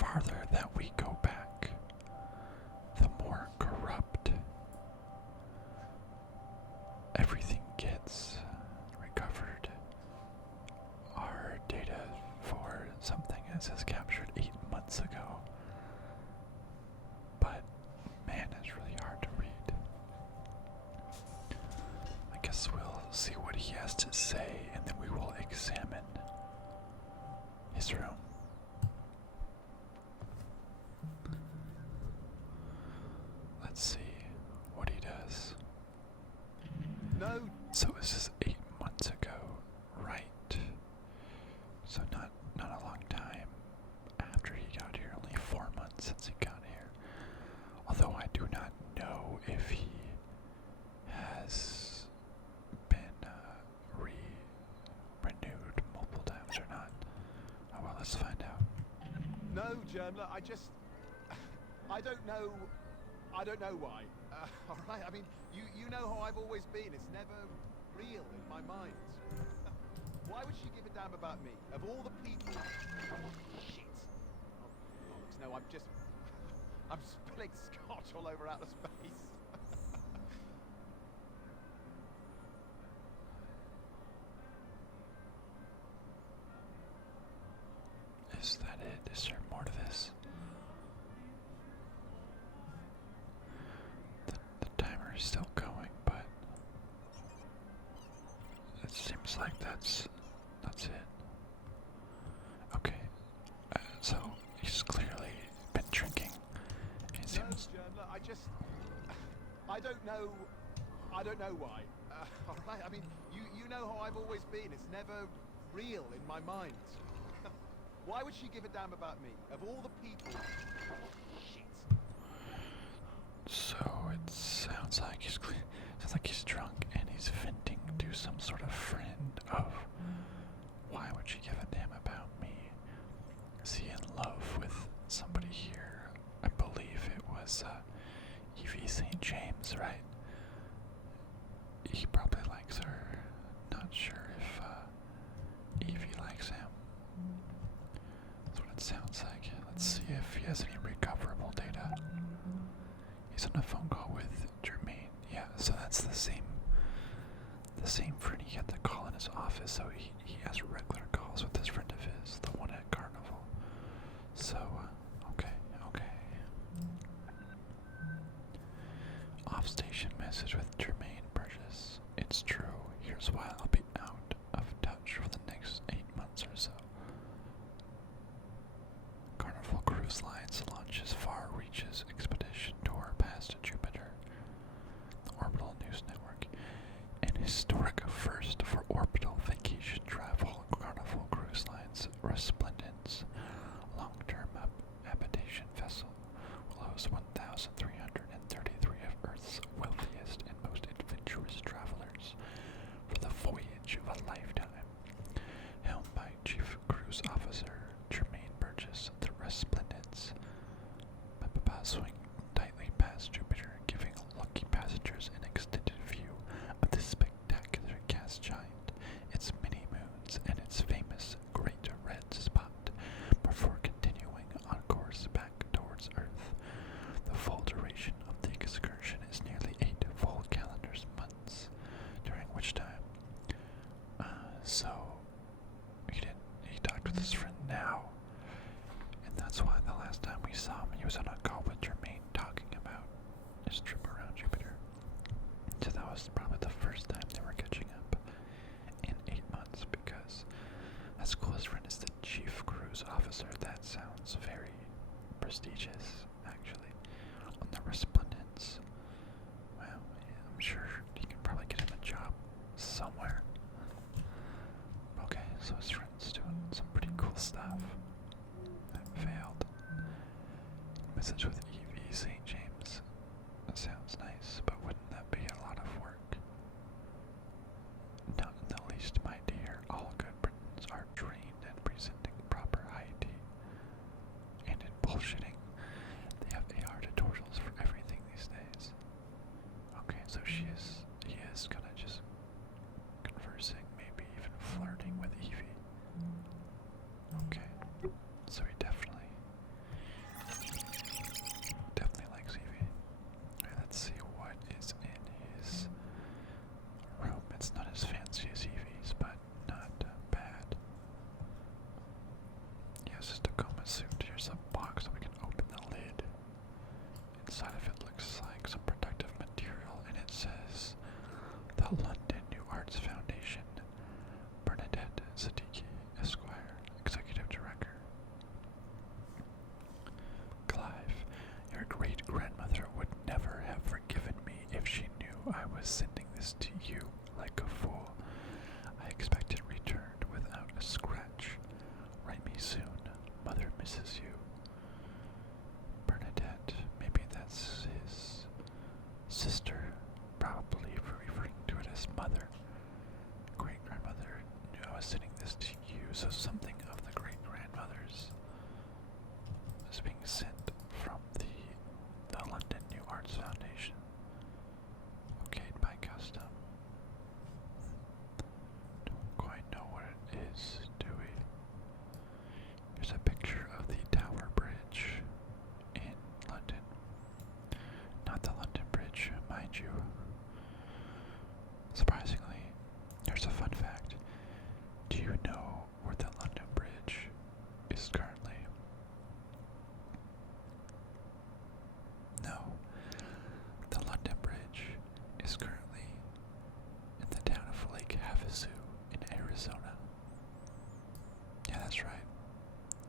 farther that we go back, the more corrupt everything gets. Recovered our data for something that says captured 8 months ago. But man, it's really hard to read. I guess we'll see what he has to say and then we will examine his room. Let's see what he does. No. So this is 8 months ago, right? So not a long time after he got here, only 4 months since he got here. Although I do not know if he has been renewed multiple times or not. Oh well, let's find out. No, Journal, I don't know. I don't know why. Alright, I mean, you know how I've always been. It's never real in my mind. Why would she give a damn about me? Of all the people... Shit. Oh, bollocks, no, I'm spilling scotch all over outer space. Is that it? Is there more to this? The timer is still going, but it seems like that's it. Okay, so he's clearly been drinking. It seems. No, Journal, I don't know why. Alright, I mean, you know how I've always been. It's never real in my mind. Why would she give a damn about me? Of all the people... Shit. So it sounds like he's drunk and he's venting to some sort of friend of why would she give a damn about me? Is he in love with somebody here? I believe it was Evie St. James, right? He probably likes her. Not sure if Evie likes him. That's what it sounds like. Let's see if he has any recoverable data. He's on a phone call with Jermaine. Yeah, so that's the same friend he had to call in his office. So he has regular calls with this friend of his, the one at Carnival. So, okay. Off-station message with Jermaine Burgess. It's true. Here's why I'll be out of touch for the next 8 months or so. Carnival Cruise Lines launches Far Reaches expedition tour past Jupiter. The Orbital News Network. An historic first for orbital vacation travel. Carnival Cruise Lines Resplendence long-term habitation vessel will host 1,333 of Earth's wealthiest and most adventurous travelers for the voyage of a lifetime. Helmed by Chief Cruise Officer Jermaine Burgess, the Resplendence swing tightly past Jupiter, giving lucky passengers an extended view of the spectacular gas giant, its many moons, and its famous Great Red Spot, before continuing on course back towards Earth. The full duration of the excursion is nearly 8 full calendar months, during which time. So he talked with his friend now, and that's why the last time we saw him, he was on a call with Jermaine talking about his trip around Jupiter. So that was probably the first time they were catching up in 8 months, because that's cool. His friend is the Chief Cruise Officer. That sounds very prestigious, actually. On the Resplendence. Well, yeah, I'm sure you can probably get him a job somewhere. Okay, so his friend's doing some pretty cool stuff. That failed. Message with Evie St. James. That sounds nice, but wouldn't that be a lot of work? Not in the least, my dear. All good Britons are trained in presenting proper hygiene and in bullshitting. They have AR tutorials for everything these days. Okay, so he is kind of just conversing, maybe even flirting with Evie. Okay, so he definitely outside of it looks like some protective material, and it says the London New Arts Foundation, Bernadette Siddiqui, Esquire, Executive Director. Clive, your great-grandmother would never have forgiven me if she knew I was sending this to you like a fool. I expect it returned without a scratch. Write me soon. Mother misses you. Bernadette, maybe that's his sister, probably referring to it as mother. Great-grandmother knew I was sending this to you, so something of the great-grandmother's is being sent from the London New Arts Foundation. Okayed by custom. Don't quite know what it is, do we? Here's a picture of the Tower Bridge in London. Not the London Bridge, mind you. Surprisingly, here's a fun fact. Do you know where the London Bridge is currently? No. The London Bridge is currently in the town of Lake Havasu in Arizona. Yeah, that's right.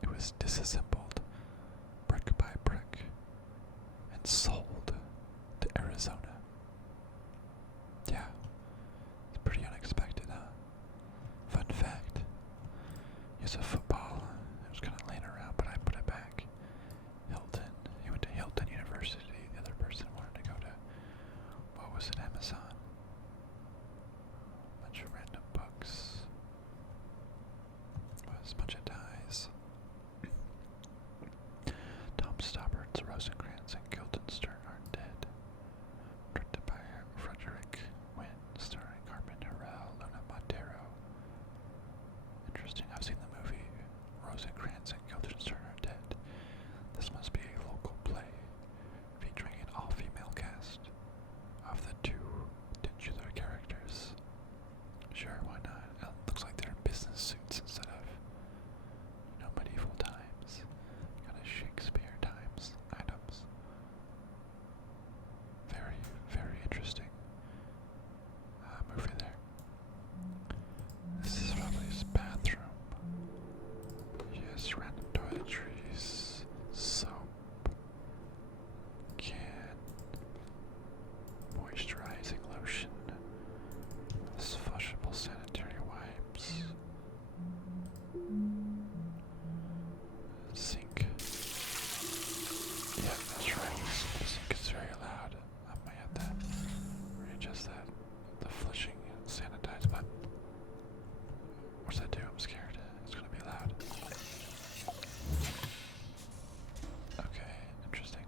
It was disassembled brick by brick and sold to Arizona. Yeah, it's pretty unexpected, huh? Fun fact, here's a football. It was kind of laying around, but I put it back. Hilton. He went to Hilton University. The other person wanted to go to, what was it, Amazon? Bunch of random books. Was a bunch of ties. Tom Stoppart's Rosencrantz and Guildenstern are dead. Directed by Frederick Wynne, starring Carmen Harrell, Luna Montero. Interesting. I've seen the movie Rosencrantz and Guildenstern are dead. This must be a local play featuring an all-female cast of the two titular characters. Sure, why not? It looks like they're in business suits instead of, medieval times. Kind of Shakespeare times items. Very, very interesting movie there. This is probably his bathroom. Yes, random toiletries, soap, can, moisturizing lotion, flushable sanitary wipes, sink. Yeah, that's right. The sink is very loud. I might have to readjust that. The flushing and sanitize button. What's that do? I'm scared. It's gonna be loud. Okay, interesting.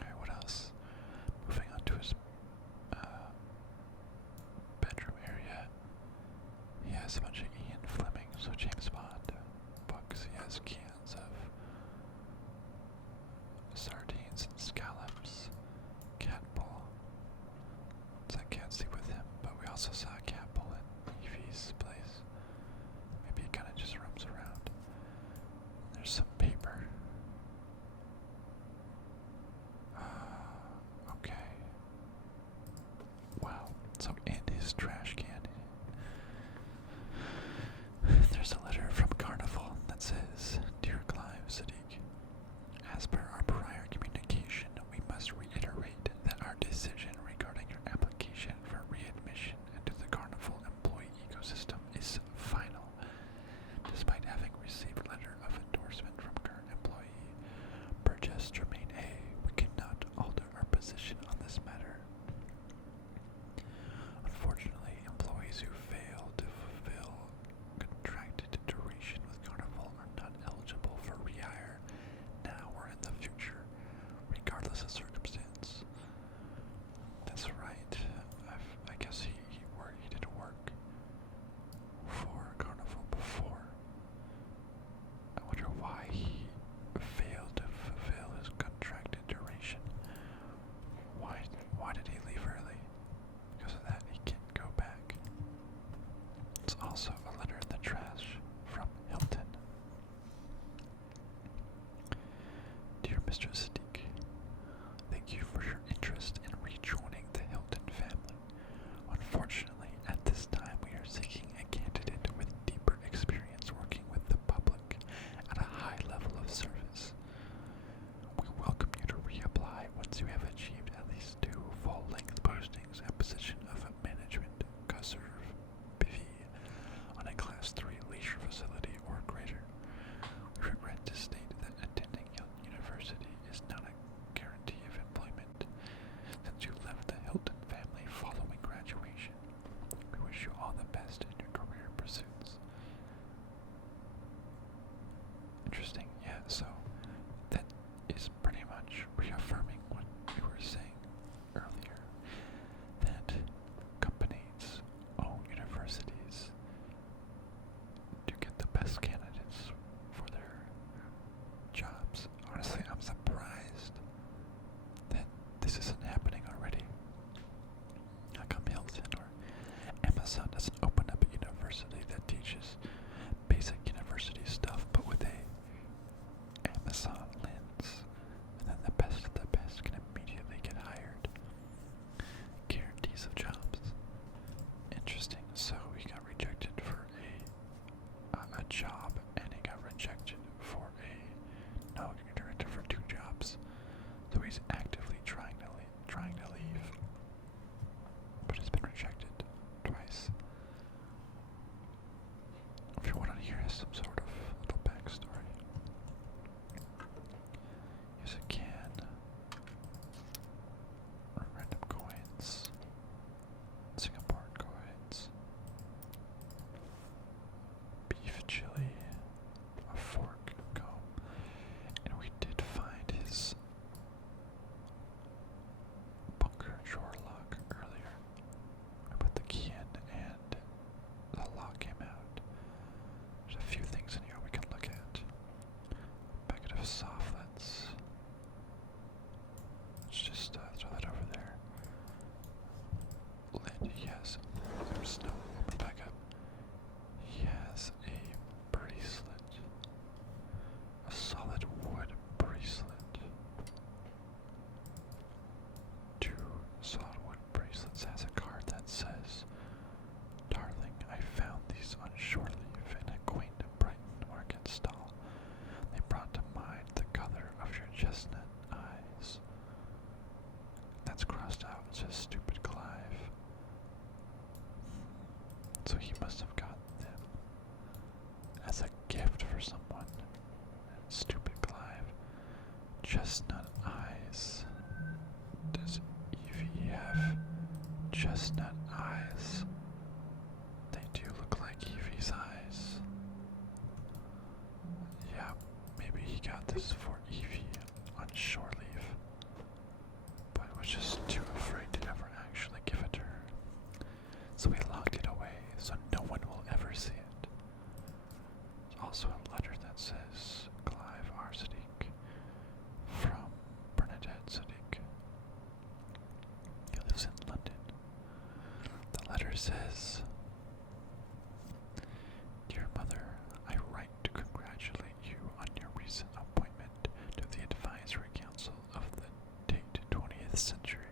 Alright, what else? Moving on to his bedroom area. He has a bunch of Ian Fleming, so James Bond books. He has cans of sardines and scallops. Cat ball. I can't see with him, but we also saw a cat ball in Evie's place. Maybe it kind of just roams around. There's some paper. Okay. Wow. So in his trash can, there's a letter from Carnival that says, Dear Clive Siddiq, as per our prior communication, we must reiterate that our decision regarding your application for readmission into the Carnival employee ecosystem is final. Despite having received a letter of endorsement from current employee Burgess Germain A, we cannot alter our position on this matter. Unfortunately, employees who fail to fulfill contracted duration with Carnival are not eligible for rehire now or in the future, regardless of circumstance. That's right. I guess he did work for Carnival before. I wonder why he failed to fulfill his contracted duration. Why Mr. Sadiq. Thank you for your interest in rejoining the Hilton family. Unfortunately, at this time we are seeking a candidate with deeper experience working with the public at a high level of service. We welcome you to reapply once you have achieved at least 2 full-length postings at position of management conserve bivy on a Class 3 leisure facility or greater. We regret to state that attending Hilton University is not a guarantee of employment. Since you left the Hilton family following graduation, we wish you all the best in your career pursuits. Interesting, yeah, so that is pretty much reaffirming what we were saying earlier, that companies own universities to get the best candidates for their jobs. Honestly, I'm surprised that this isn't happening already. How come Hilton or Amazon doesn't open up a university that teaches basic university stuff, but with a Amazon lens, and then the best of the best can immediately get hired? Guarantees of jobs. Interesting. So he got rejected for a job, and he got rejected for no, he got rejected for 2 jobs. So he's actively trying to leave, but he's been rejected twice. If you want to hear some sort of little backstory, here's a can of random coins, Singapore coins, beef chili, a fork, comb, and we did find his bunker drawer lock earlier. I put the key in and the lock came out. There's a few things in here we can look at. Packet of softlets. Let's just throw that over there. Lid, yes. There's no open back up. He has a bracelet. A solid wood bracelet. 2 solid wood bracelets. Has a card that says, "Darling, I found these on shore leave in a quaint Brighton market stall. They brought to mind the color of your chestnut eyes." That's crossed out. It says "Stupid Clive." So he must have gotten them as a gift for someone. Stupid Clive. Chestnut eyes. Does Evie have chestnut eyes? They do look like Evie's eyes. Yeah, maybe he got this for Evie on shore leave, but was just too afraid to ever actually give it to her. So he locked it away so no one will ever see it. There's also a letter that says, "Clive R. Sadiq, from Bernadette Sadiq." He lives in London. The letter says, "Dear Mother, I write to congratulate you on your recent appointment to the Advisory Council of the Tate 20th Century.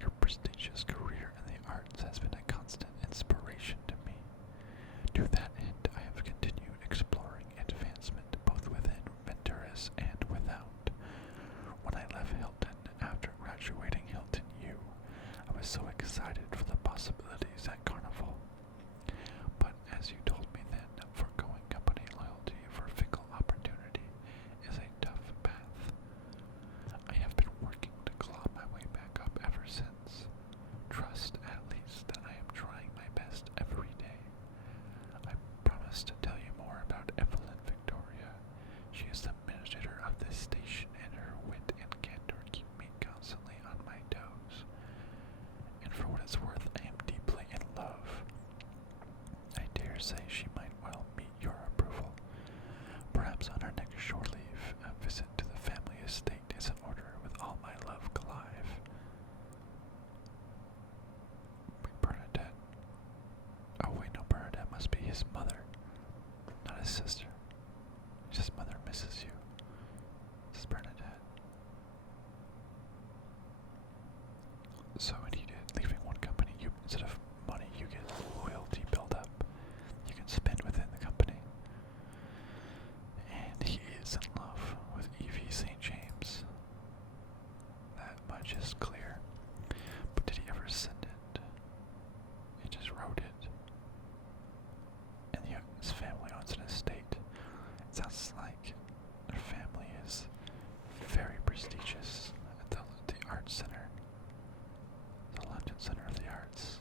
Your prestigious career in the arts has been a constant inspiration to me. To that end, I have continued exploring advancement both within Venturas and without. When I left Hilton after graduating Hilton U, I was so excited for the possibilities at Carnival. But as you told me then, foregoing company loyalty for fickle opportunity is a tough path. I have been working to claw my way back up ever since. Trust at least that I am trying my best every day. I promise to tell you more about Evelyn Victoria. She is the administrator of this station, and her wit and candor keep me constantly on my toes. And for what it's worth, I am deeply in love which is clear. But did he ever send it? He just wrote it. And his family owns an estate. It sounds like their family is very prestigious at the art center, the London Center of the Arts.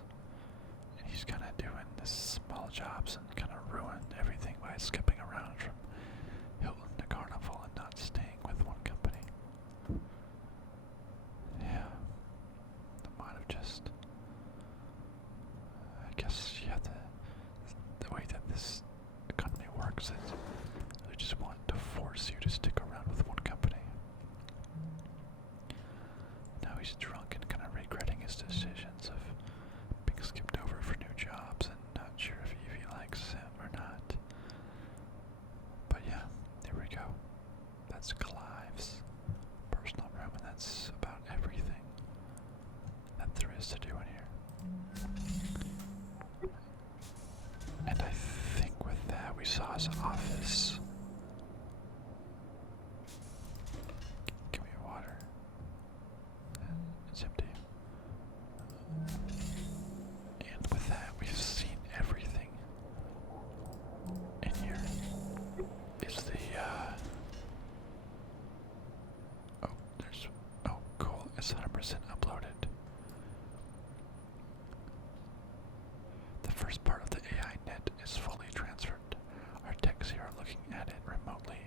And he's kind of doing this small jobs and kind of ruined everything by skipping around from Hilton to Carnival and not staying with one company. Yeah, that might have just, I guess, yeah, the way that this economy works is they just want to force you to stick around with one company. Now he's drunk and kind of regretting his decisions of being skipped over for new jobs and not sure if Evie likes him or not. But yeah, there we go. That's Clive's personal room, and that's about everything that there is to do in here. And I think with that we saw his office. Give me water. It's empty. And with that we've seen everything in here. Is the oh cool, it's 100% uploaded. The first part of the AI net is fully transferred. Our techs here are looking at it remotely.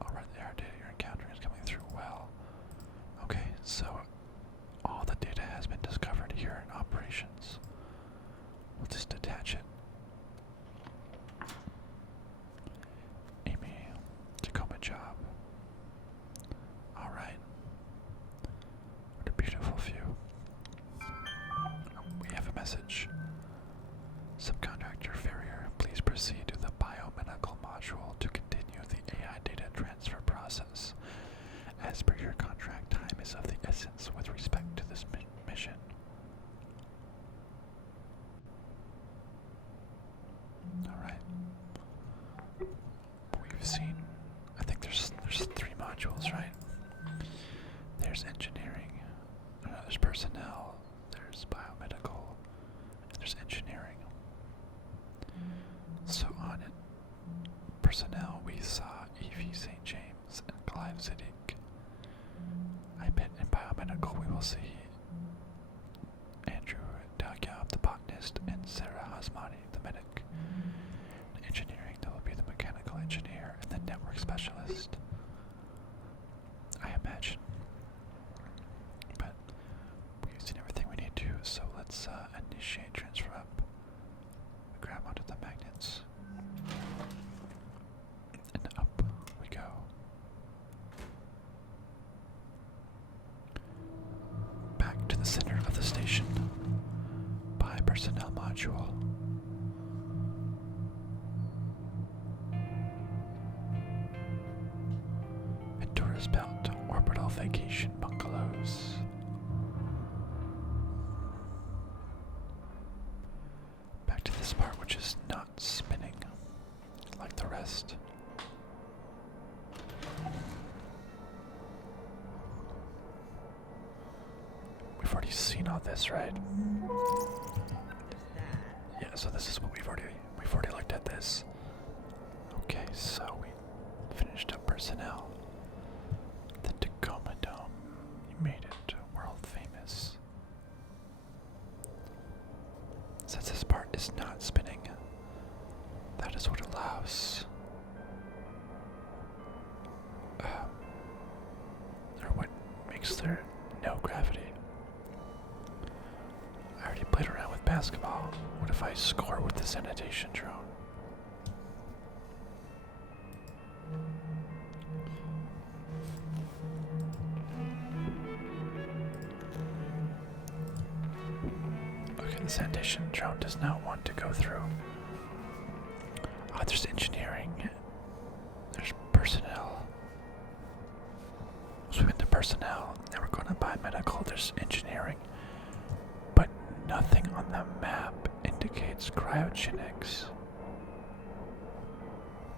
Alright, the air data you're encountering is coming through well. Okay, so all the data has been discovered here in operations. We'll just detach it. Amy, Tacoma job. Alright. What a beautiful view. We have a message. Subcontractor Farrier, please proceed to the biomedical module to continue the AI data transfer process. As per your contract, time is of the essence with respect to this mission. Alright. We've seen, I think there's 3 modules, right? There's engineering, there's personnel, there's biomedical, and there's engineering. So on it, personnel, we saw Evie St. James and Clive Ziddick. I bet in biomedical we will see Andrew Dagyab, the botanist, and Sarah Hasmani, the medic. In engineering, there will be the mechanical engineer and the network specialist, I imagine. But we've seen everything we need to, so let's initiate transfer up. We grab onto the magnets. And up we go. Back to the center of the station. By personnel module. And tourist belt orbital vacation bungalows. Back to this part, which is not spinning like the rest. We've already seen all this, right? Yeah, so this is what we've already looked at this. Okay, so we finished up personnel. The Tacoma Dome. You made it world famous. Since this part is not spinning, that is what allows or what makes there no gravity. I already played around with basketball. What if I score with the sanitation drone? Okay, the sanitation drone does not want to go through. There's engineering. There's personnel. So we went to personnel. Now we're going to biomedical. There's engineering. But nothing on the map indicates cryogenics.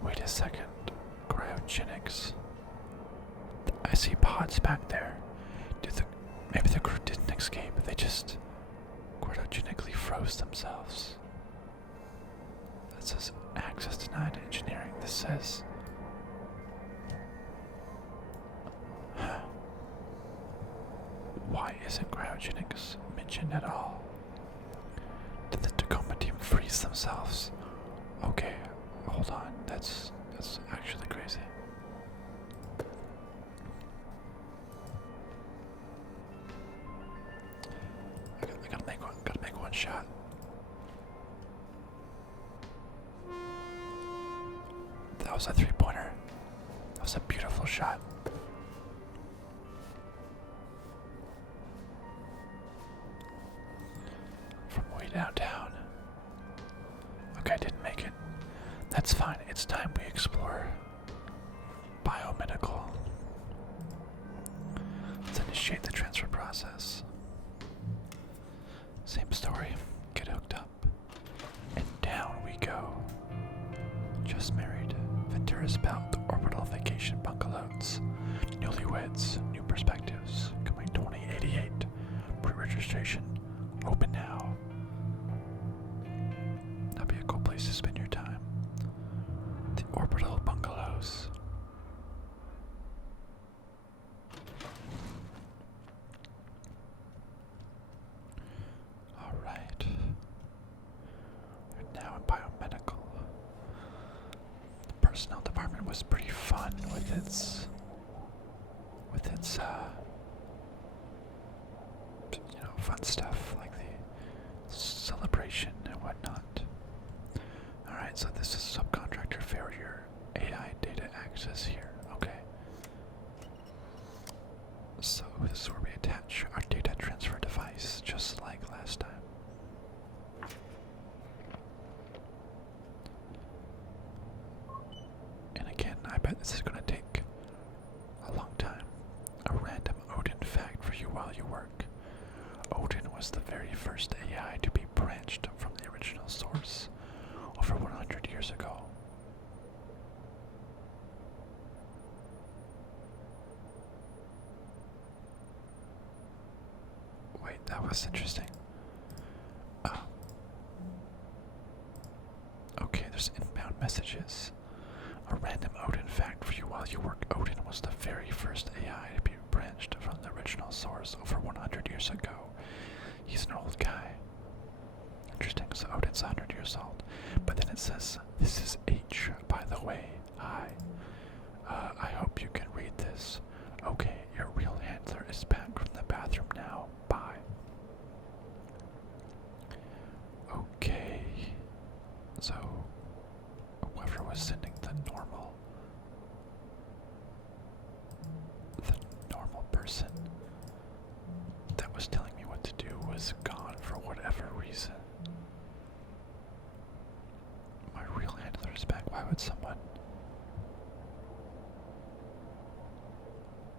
Wait a second. Cryogenics. pods back there. Maybe the crew didn't escape. They just cryogenically froze themselves. That says access denied engineering. This says. Why isn't cryogenics mentioned at all? Did the Tacoma team freeze themselves? Okay, hold on. That's actually crazy. I gotta make one shot. That was a 3-pointer. That was a beautiful shot. From way downtown. Okay, I didn't make it. That's fine. It's time we explore biomedical. Let's initiate the transfer process. Same story. Get hooked up. And down we go. Just married. Ventura's Belt, the orbital vacation bungalows. Newlyweds, new perspectives. Coming 2088. Pre-registration. Open now. That'd be a cool place to spend your time. The orbital bungalows. Alright. We're now in biomedical. The personnel department was pretty fun with its fun stuff like the celebration and whatnot. Alright, so this is subcontractor failure. AI data access here. Okay. So this is where we attach our data transfer device, just like last time. And again, I bet this is going to take a long time. A random Odin fact for you while you work. Odin was the very first AI to be branched from the original source over 100 years ago. Wait, that was interesting. Okay, there's inbound messages. A random Odin fact for you while you work. Odin was the very first AI to be branched from the original source over 100 years ago. He's an old guy. Interesting, so Odin's 100 years old. But then it says, this is H, by the way. Hi. I hope you can read this. Okay, your real handler is back from the bathroom now. Bye. Okay. So, whoever was sending the normal person that was telling me what to do was gone for whatever reason. My real handler is back. Why would someone?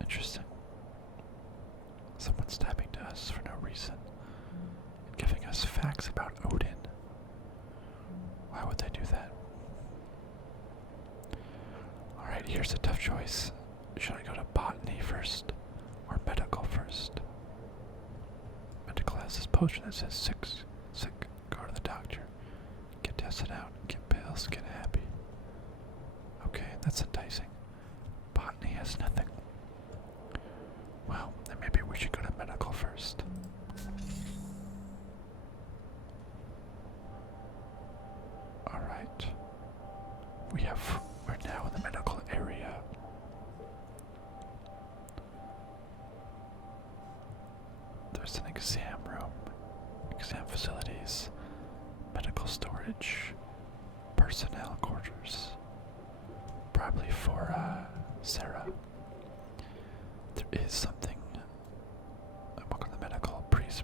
Interesting. Someone's typing to us for no reason, giving us facts about Odin. Why would they do that? Alright, here's a tough choice. Should I go to botany first or medical first? Medical has this potion that says sick, go to the doctor. Get tested out, get pills, get happy. Okay, that's enticing. Botany has nothing. Well, then maybe we should go to medical first. Alright. We're now in the medical area. There's an exam room, exam facilities, medical storage, personnel quarters. Probably for Sarah. There is something. Welcome to medical. Please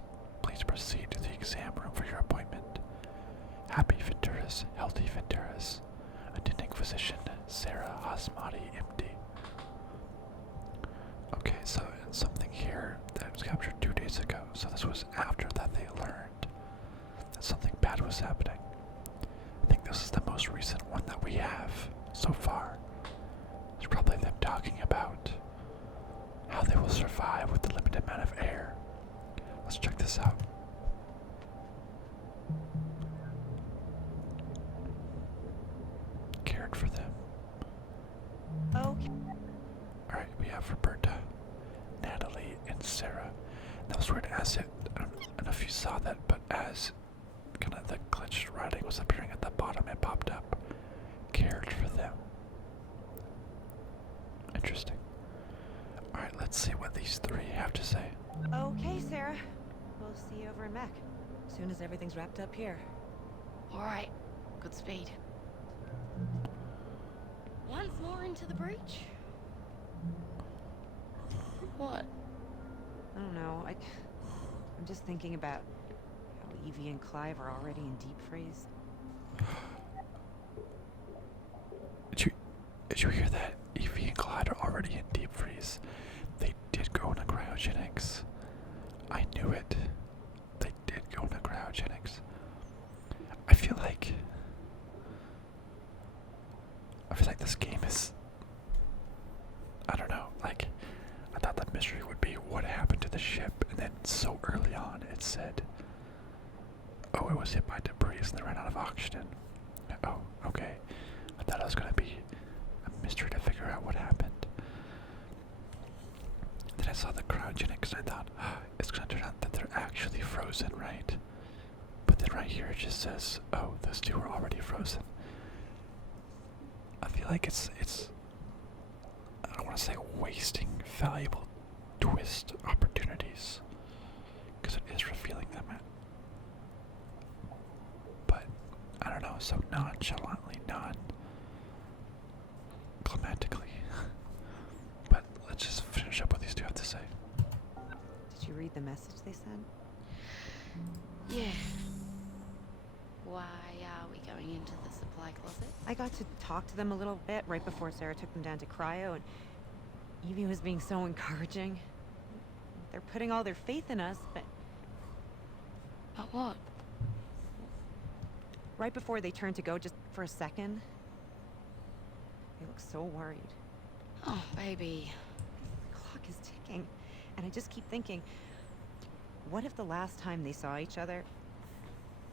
proceed to the exam room for your appointment. Happy Venturas, healthy Venturas. Attending physician Sarah Hasmati, MD. Okay, so something here that was captured 2 days ago. So this was after that they learned that something bad was happening. I think this is the most recent one that we have so far. It's probably them talking about How they will survive with the limited amount of air. Let's check this out. Cared for them. Okay. Alright, we have Roberta, Natalie, and Sarah. That was weird as it, I don't know if you saw that, but as kind of the glitched writing was appearing at the bottom, it popped up. Cared for them. Interesting. Alright, let's see what these three have to say. Okay, Sarah. We'll see you over in Mac. As soon as everything's wrapped up here. Alright, good speed. Once more into the breach? What? I don't know. I'm just thinking about how Evie and Clive are already in deep freeze. Did you hear that? Evie and Clyde are already in deep freeze. They did go into cryogenics. I knew it. They did go into cryogenics. I feel like this game is, I don't know, like, I thought the mystery would be what happened to the ship, and then so early on it said, oh, it was hit by debris and they ran out of oxygen. Oh, okay. I thought it was going to be a mystery to figure out what happened. Then I saw the cryogenics and I thought, it's going to turn out that they're actually frozen, right? But then right here it just says, oh, those two were already frozen. I feel like it's I don't want to say wasting valuable twist opportunities, because it is revealing them, but I don't know, so nonchalantly, non-climatically. But let's just finish up what these two have to say. Did you read the message they sent? Yeah. Why are we going into the supply closet? I got to talk to them a little bit right before Sarah took them down to cryo, and Evie was being so encouraging. They're putting all their faith in us, but But what? right before they turned to go, just for a second, they look so worried. Oh, baby. The clock is ticking, and I just keep thinking, what if the last time they saw each other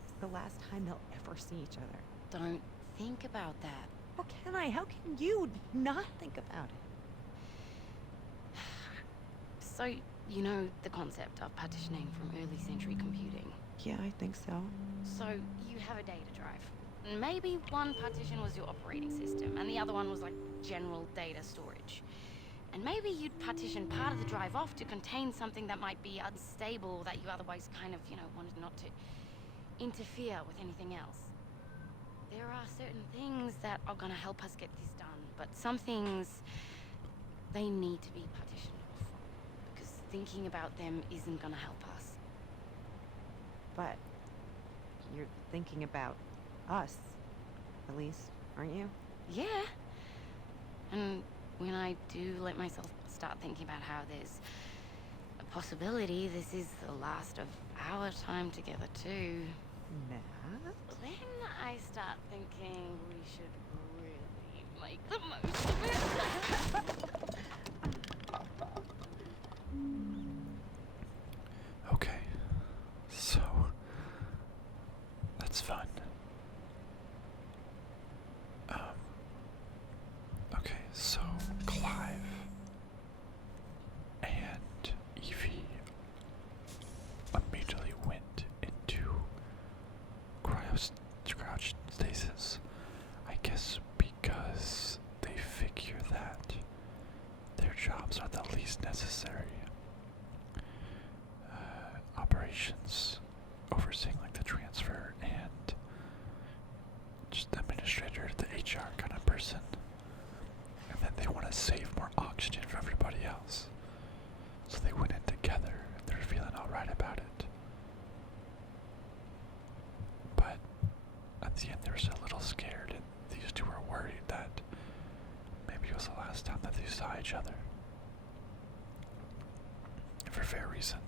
is the last time they'll ever see each other? Don't think about that. How can I? How can you not think about it? So, you know the concept of partitioning from early century computing. Yeah, I think so. So, you have a data drive. And maybe one partition was your operating system, and the other one was like general data storage. And maybe you'd partition part of the drive off to contain something that might be unstable, or that you otherwise kind of, wanted not to interfere with anything else. There are certain things that are gonna help us get this done, but some things, they need to be partitioned off. Because thinking about them isn't gonna help us. But you're thinking about us, at least, aren't you? Yeah. And when I do let myself start thinking about how there's a possibility this is the last of our time together too, Matt? then I start thinking we should really make the most of it. Okay, so that's fun. Okay, so Clive and Evie immediately went into cryostasis, I guess because they figure that their jobs are the least necessary. Operations, overseeing like the transfer, and just administrator, the HR kind of person. And then they want to save more oxygen for everybody else. So they went in together, and they're feeling alright about it. But at the end they were still a little scared, and these two were worried that maybe it was the last time that they saw each other. And for fair reason.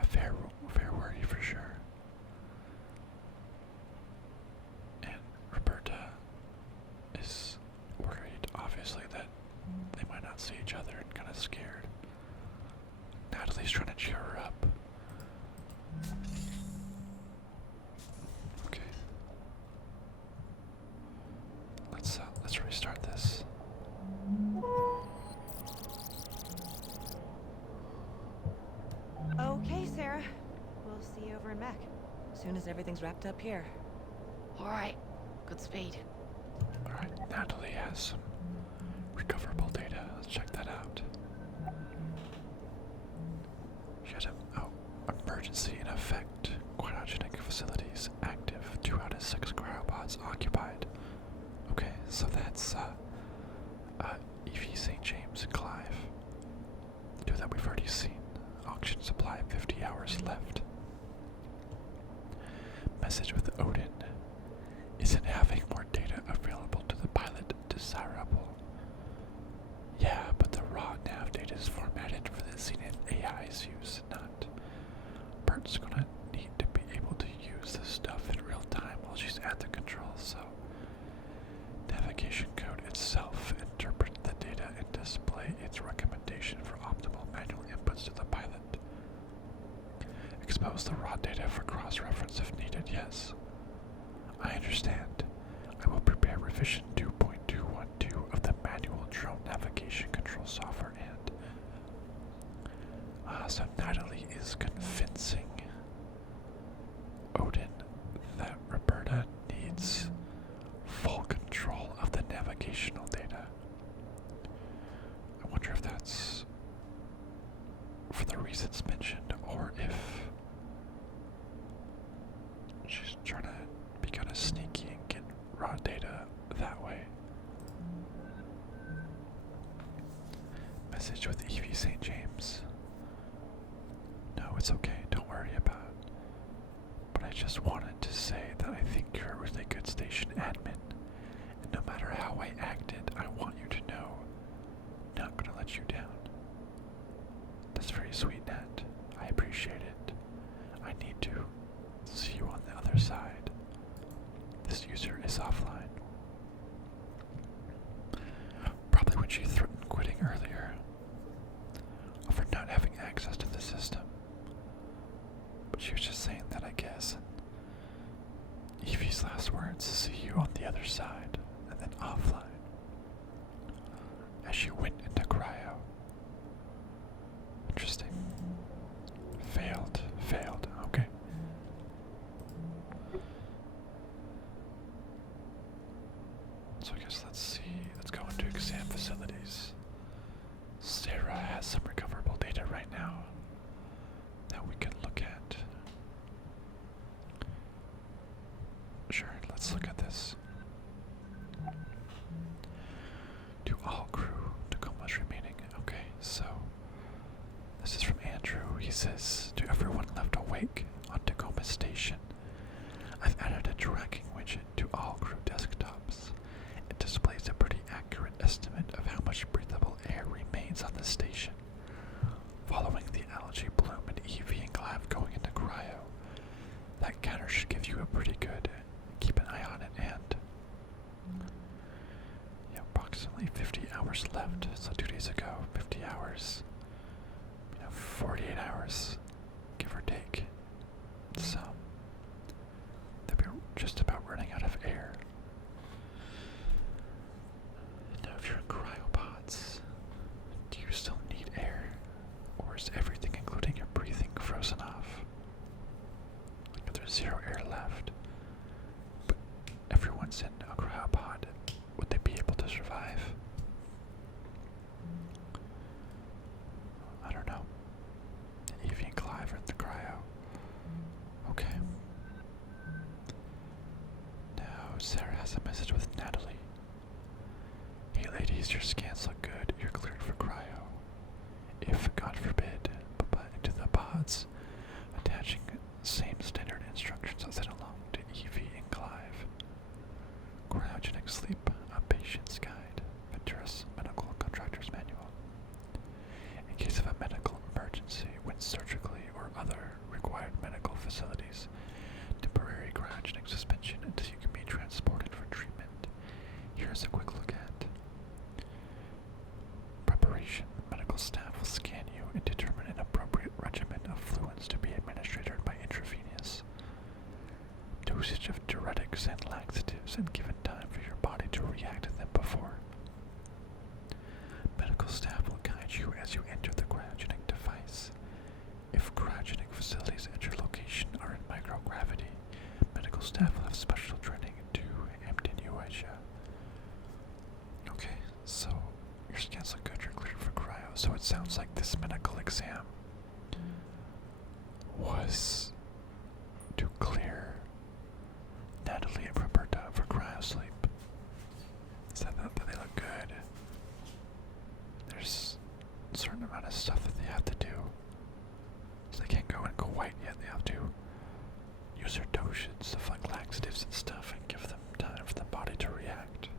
A fair worry for sure. And Roberta is worried, obviously, that they might not not see each other and kind of scared. Natalie's trying to cheer her up. Okay. Let's restart this. Okay, Sarah. We'll see you over in Mac. As soon as everything's wrapped up here. Alright, good speed. Alright, Natalie has some recoverable data. Let's check that out. She had emergency in effect. Cryogenic facilities active. 2 out of 6 cryopods occupied. Okay, so that's EV St. James and Clive. The two that we've already seen. Auction supply 50 hours left. Message with Odin. Isn't having more data available to the pilot desirable? Yeah, but the raw nav data is formatted for the Zenith AI's use, not. Bert's gonna need to be able to use this stuff in real time while she's at the controls, so navigation code itself interprets the data and display its recommendation for optimal manual inputs to the pilot. Expose the raw data for cross-reference if needed, yes. I understand. I will prepare revision 2.212 of the manual drone navigation control software and... so Natalie is convincing Odin that Roberta needs full control of the navigational data. I wonder if that's for the reasons mentioned, or if she's trying to be kind of sneaky and get raw data that way. Message with EV St. James. No, it's okay, don't worry about it. But I just wanted to say that I think you're a really good station admin. And no matter how I acted, I want you to know I'm not gonna let you down. That's very sweet, Nat. I appreciate it. I need to see you on the other side. This user is offline. Probably when she threatened quitting earlier over not having access to the system. But she was just saying that, I guess. And Evie's last words, see you on the other side, and then offline. As she went into cryo. Interesting. Failed, okay. So I guess let's go into exam facilities. Sarah has some recoverable data right now that we can look at. Sure, let's look at this. To all crew, Tacoma's remaining. Okay, so this is from Andrew. He says, to everyone left awake on Tacoma Station, I've added a tracking widget to all crew desktops. It displays a pretty accurate estimate of how much breathable air remains on the station. Following the algae bloom and Evie and Clive going into cryo, that counter should give you a pretty good keep an eye on it and approximately 50 hours left. So 2 days ago, 50 hours. 48 hours, give or take. So they'll be just about running out of air. Now, if you're in cryopods, do you still need air, or is everything, including your breathing, frozen off? Like if there's 0 air left, but everyone's in a cryopod, would they be able to survive? I don't know. Evie and Clive are in the cryo. Okay. Now, Sarah has a message with Natalie. Hey ladies, your scans look good. You're cleared for cryo. If, God forbid, but into the pods, attaching same standard instructions as sent along to Evie and Clive. Cryogenic sleep, a patient's guide, Venturas Medical Contractor's Manual. In case of a medical emergency, when surgically or other required medical facilities, temporary cryogenic suspension until you can be transported for treatment. Here's a quick look at medical staff will scan you and determine an appropriate regimen of fluids to be administered by intravenous. Dosage of diuretics and laxatives and given time for your body to react to them before. Medical staff will guide you as you enter the cryogenic device. If cryogenic facilities at your location are in microgravity, medical staff will have special training to amtenuate you. Okay, so your scans look good, you're cleared for cryo. So it sounds like this medical exam was to clear Natalie and Roberta for cryosleep. So that they look good. There's a certain amount of stuff that they have to do. So they can't go and go white yet. They have to use their dosage, stuff like laxatives and stuff, and give them time for the body to react.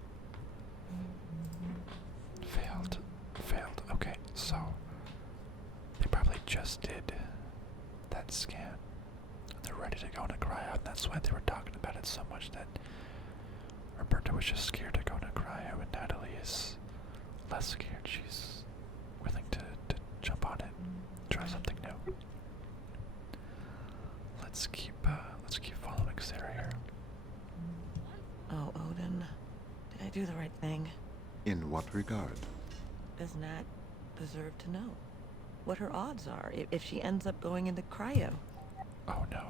Failed. Okay, so they probably just did that scan. They're ready to go into cryo, and that's why they were talking about it so much that Roberta was just scared to go into cryo, and Natalie is less scared. She's willing to jump on it, try something new. Let's keep following Sarah here. Oh, Odin, did I do the right thing? In what regard? Does Nat deserve to know what her odds are if she ends up going into cryo? Oh no.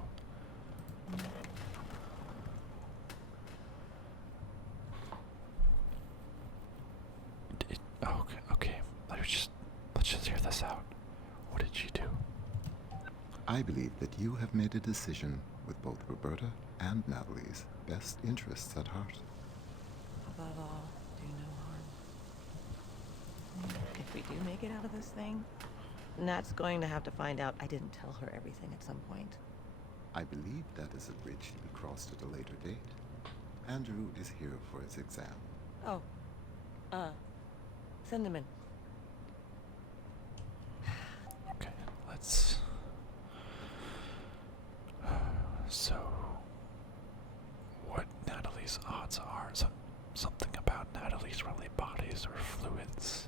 Okay. Let's just hear this out. What did you do? I believe that you have made a decision with both Roberta and Natalie's best interests at heart. Above all, do no harm. If we do make it out of this thing, Nat's going to have to find out I didn't tell her everything at some point. I believe that is a bridge to be crossed at a later date. Andrew is here for his exam. Oh, send him in. Okay, let's... So, what Natalie's odds are, something about Natalie's really bodies or fluids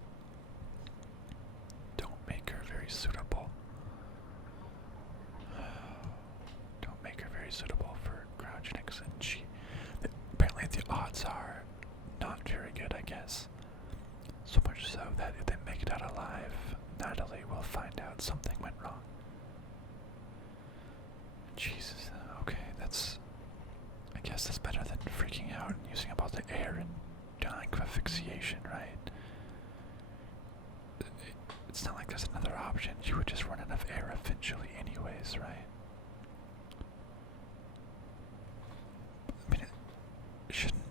don't make her very suitable. Don't make her very suitable for cryogenics, and apparently the odds are not very good, I guess. So much so that if they make it out alive, Natalie will find out something went wrong. Jesus, okay, I guess that's better than freaking out and using up all the air and dying of asphyxiation, right? It's not like there's another option. You would just run out of air eventually anyways, right? I mean, shouldn't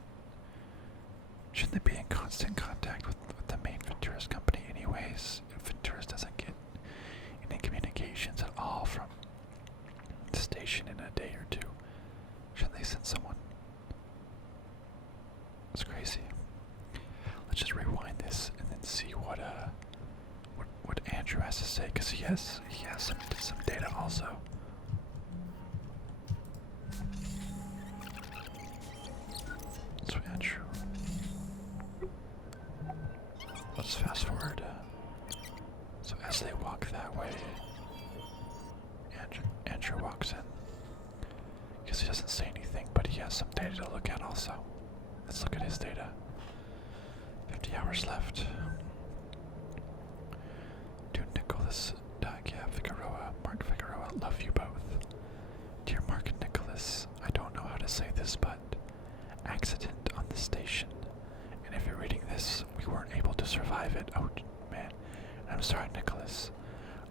they be in constant contact with the main Venturas company anyways? If Venturas doesn't get any communications at all from the station in a day or two, shouldn't they send someone? It's crazy. Let's just rewind this and then see what Andrew has to say, because he has some data also. So Andrew, let's fast forward. So as they walk that way, Andrew walks in. Because he doesn't say anything, but he has some data to look at also. Let's look at his data. 50 hours left. To Nicholas, Figueroa, Mark Figueroa, love you both. Dear Mark and Nicholas, I don't know how to say this, but accident on the station. And if you're reading this, we weren't able to survive it. Oh, man. And I'm sorry, Nicholas.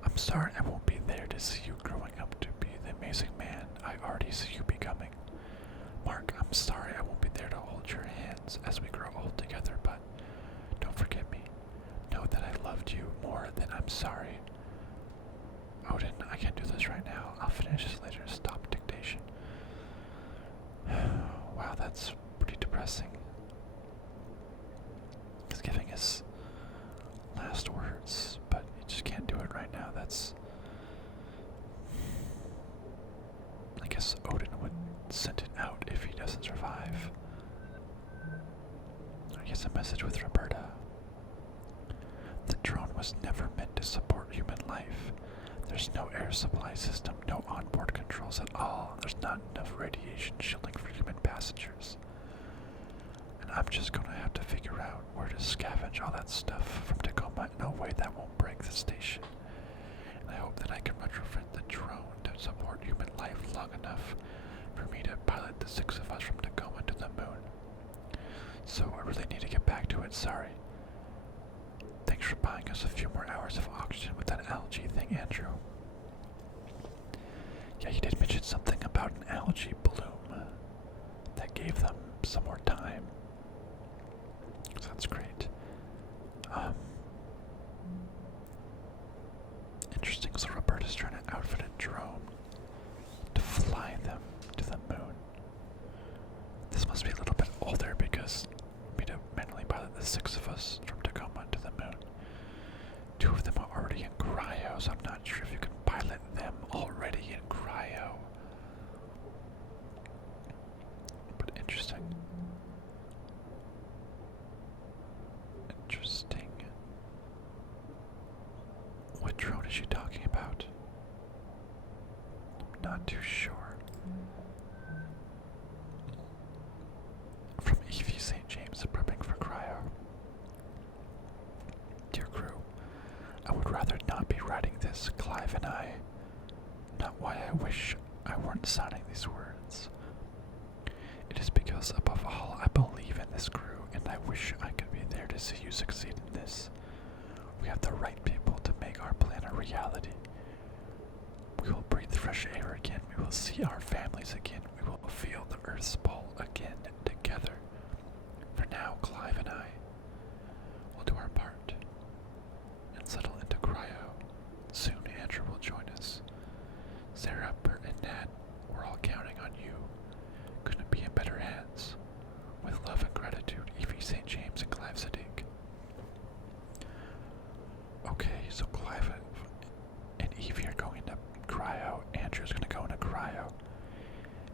I'm sorry I won't be there to see you growing up to be the amazing man I already see you becoming. Mark, I'm sorry I won't be there to hold your hands as we grow old together, but don't forget me. Know that I loved you more than I'm sorry. Odin, I can't do this right now. I'll finish this later. Stop dictation. Wow, that's pretty depressing. He's giving his last words, but he just can't do it right now. That's... I guess Odin would send it out if he doesn't survive. I guess a message with Roberta. The drone was never meant to support human life. There's no air supply system, no onboard controls at all. There's not enough radiation shielding for human passengers. And I'm just gonna have to figure out where to scavenge all that stuff from Tacoma in a way that won't break the station. And I hope that I can retrofit the drone to support human life long enough for me to pilot the 6 of us from Tacoma to the moon. So I really need to get back to it, sorry. Thanks for buying us a few more hours of oxygen with that algae thing, Andrew. Yeah, you did mention something about an algae bloom that gave them some more time. So that's great. Interesting, so Roberta's trying to outfit a drone to fly them to the moon. This must be a little bit older because we need to manually pilot the 6 of us from Tacoma to the moon. 2 of them are already in cryo, so I'm not sure if you can pilot them already in cryo. But interesting. Interesting. What drone is she talking about? I'm not too sure. From EV St. James, prepping for cryo. Dear crew, I would rather not be writing this, Clive and I. Not why I wish I weren't signing these words. It is because, above all, I believe in this crew, and I wish I could be there to see you succeed in this. We have the right people to make our plan a reality. We will breathe fresh air again. We will see our families again. We will feel the Earth's pull again together. For now, Clive and I will do our part and settle into cryo. Soon Andrew will join us. Sarah, Bert, and Nat, we're all counting on you. Couldn't be in better hands. With love and gratitude, Evie St. James and Clive Sadiq. Okay, so Clive and Evie are going into cryo. Andrew's gonna go into cryo.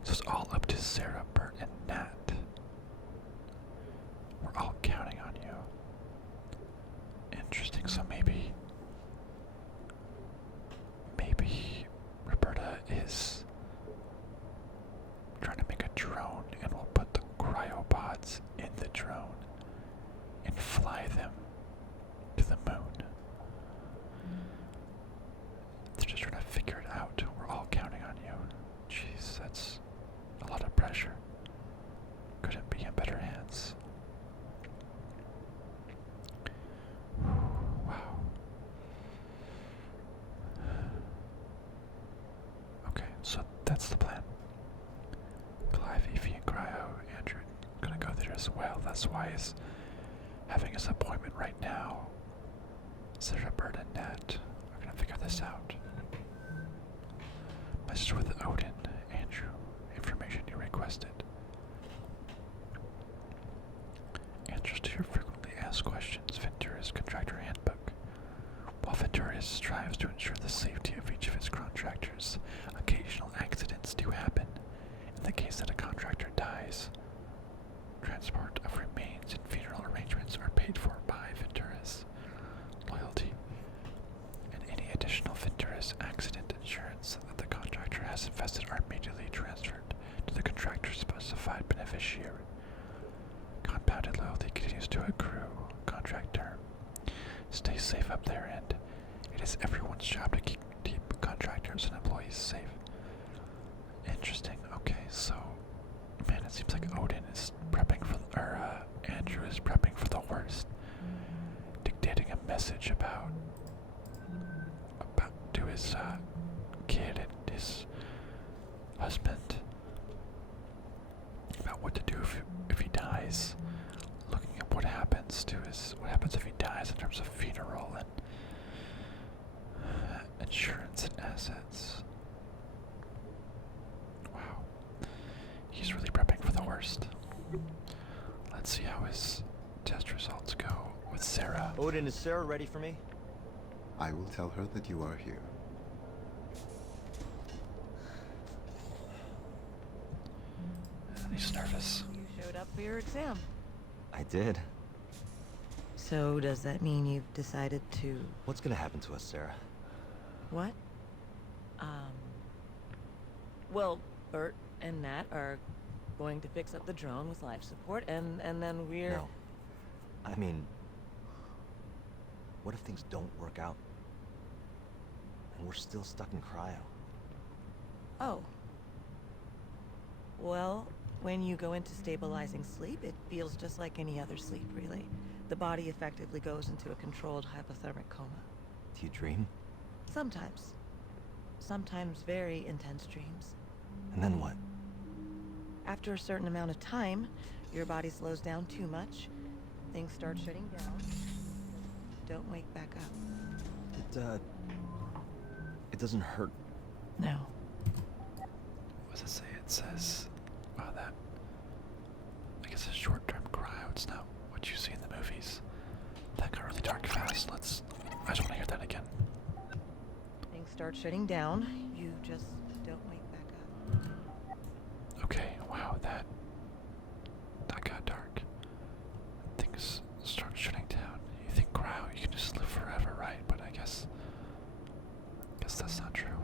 So it's all up to Sarah, Bert, and Nat. We're all counting on you. Interesting, so maybe Roberta is trying to make a drone and we'll put the cryopods in the drone and fly them to the moon. They're just trying to figure it out. We're all counting on you. Jeez, that's a lot of pressure. Couldn't be in better hands. Wow. Okay, so that's the plan. Clive, Evie, and Cryo. Andrew gonna go there as well. That's why he's having his appointment right now. Sarah, Bert, and Nat are gonna figure this out. Message with Odin. Andrew, information you requested. Answers to your frequently asked questions. Ventura's contractor handbook. While Ventura strives to ensure the safety of each of his contractors, occasional accidents do happen. In the case that a contractor dies, transport of remains and funeral arrangements are paid for by Ventura's loyalty, and any additional Ventura's accident insurance that the contractor has invested are immediately transferred to the contractor's specified beneficiary. Compounded loyalty continues to accrue. Contract term. Stay safe up there, and it is everyone's job to keep contractors and employees safe. Interesting. Okay, so man, it seems like Odin is prepping for, or Andrew is prepping for the worst, dictating a message about to his kid and his husband about what to do if he dies. Looking at what happens if he dies in terms of funeral and insurance and assets. Wow. He's really prepping for the worst. Let's see how his test results go with Sarah. Odin, is Sarah ready for me? I will tell her that you are here. He's nervous. You showed up for your exam. I did. So does that mean you've decided to... What's gonna happen to us, Sarah? What? Well, Bert and Nat are going to fix up the drone with life support, and then we're... No. I mean... What if things don't work out? And we're still stuck in cryo? Oh. Well, when you go into stabilizing sleep, it feels just like any other sleep, really. The body effectively goes into a controlled hypothermic coma. Do you dream? Sometimes. Sometimes very intense dreams. And then what? After a certain amount of time, your body slows down too much, things start shutting down. Don't wake back up. It doesn't hurt. No. What does it say? It says, wow, that, I guess it's short-term cryo. It's not what you see in the movies. That got really dark fast. I just want to hear that again. Things start shutting down, you just don't wake back up. Okay, wow, that got dark. Things start shutting down. You think cryo, you can just live forever, right? But I guess that's not true.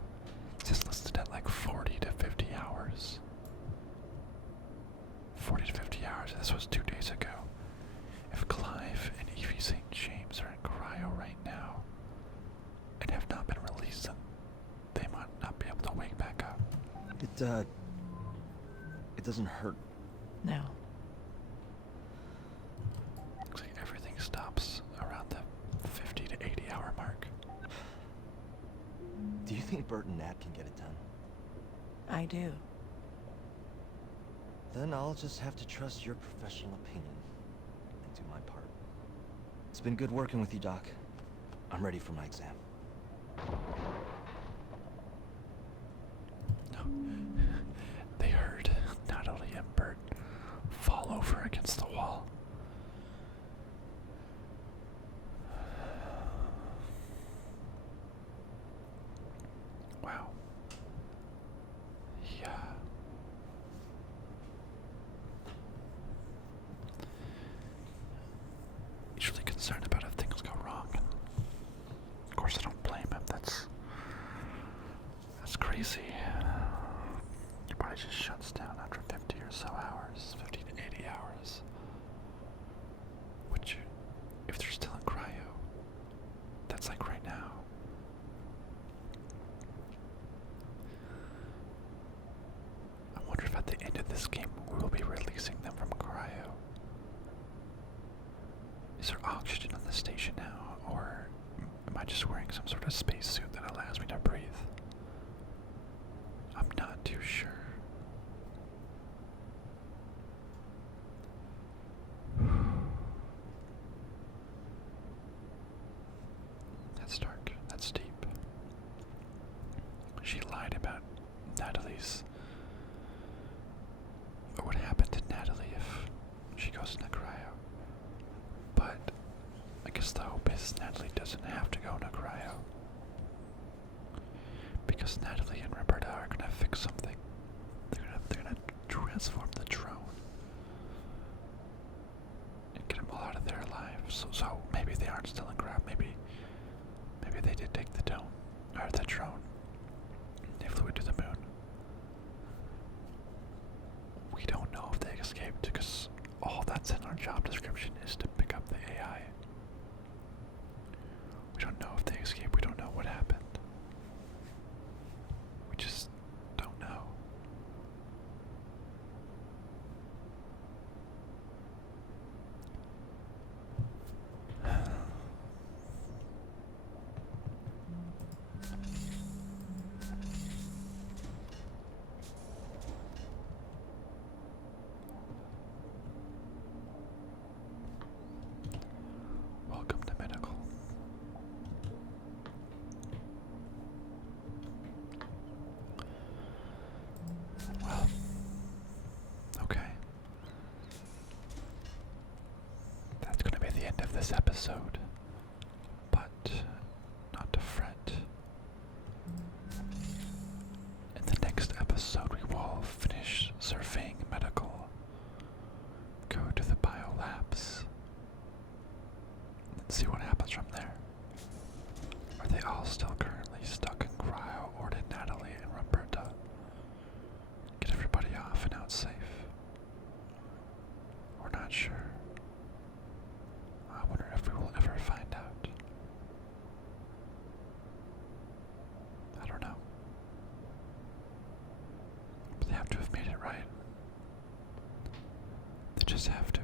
It's just listed at like 40 to 50 hours. 40 to 50 hours. This was 2 days ago. If Clive and Evie St. James are in cryo right now and have not been released, then they might not be able to wake back up. It doesn't hurt. No. Looks like everything stops around the 50 to 80 hour mark. Do you think Bert and Nat can get it done? I do. Then I'll just have to trust your professional opinion and do my part. It's been good working with you, Doc. I'm ready for my exam. No. They heard Natalie and Bert fall over against the wall. Wow. Yeah. He's really concerned about if things go wrong. And of course, I don't blame him. That's crazy. Your body just shuts down after 50 or so hours, 50 to 80 hours. Which, if they're still in cryo, that's like right now. I wonder if at the end of this game we will be releasing them from cryo. Is there oxygen on the station now, or am I just wearing some sort of spacesuit that allows me to breathe? I'm not too sure. That's dark. That's deep. She lied about Natalie's. What would happen to Natalie if she goes into cryo? But I guess the hope is Natalie doesn't have to go into cryo. Because Natalie and Roberta are gonna fix something. They're gonna transform the drone and get them all out of there alive. So maybe they aren't still in cryo. Maybe they did take the drone. They flew it to the moon. We don't know if they escaped because all that's in our job description is to pick up the AI. We don't know if they escaped. We don't know what happened. We just don't know. Welcome to medical. Well, okay. That's going to be the end of this episode. But not to fret. In the next episode, we will finish surveying medical, go to the biolabs, all still currently stuck in cryo, or did Natalie and Roberta get everybody off and out safe? We're not sure. I wonder if we will ever find out. I don't know. But they have to have made it right. They just have to.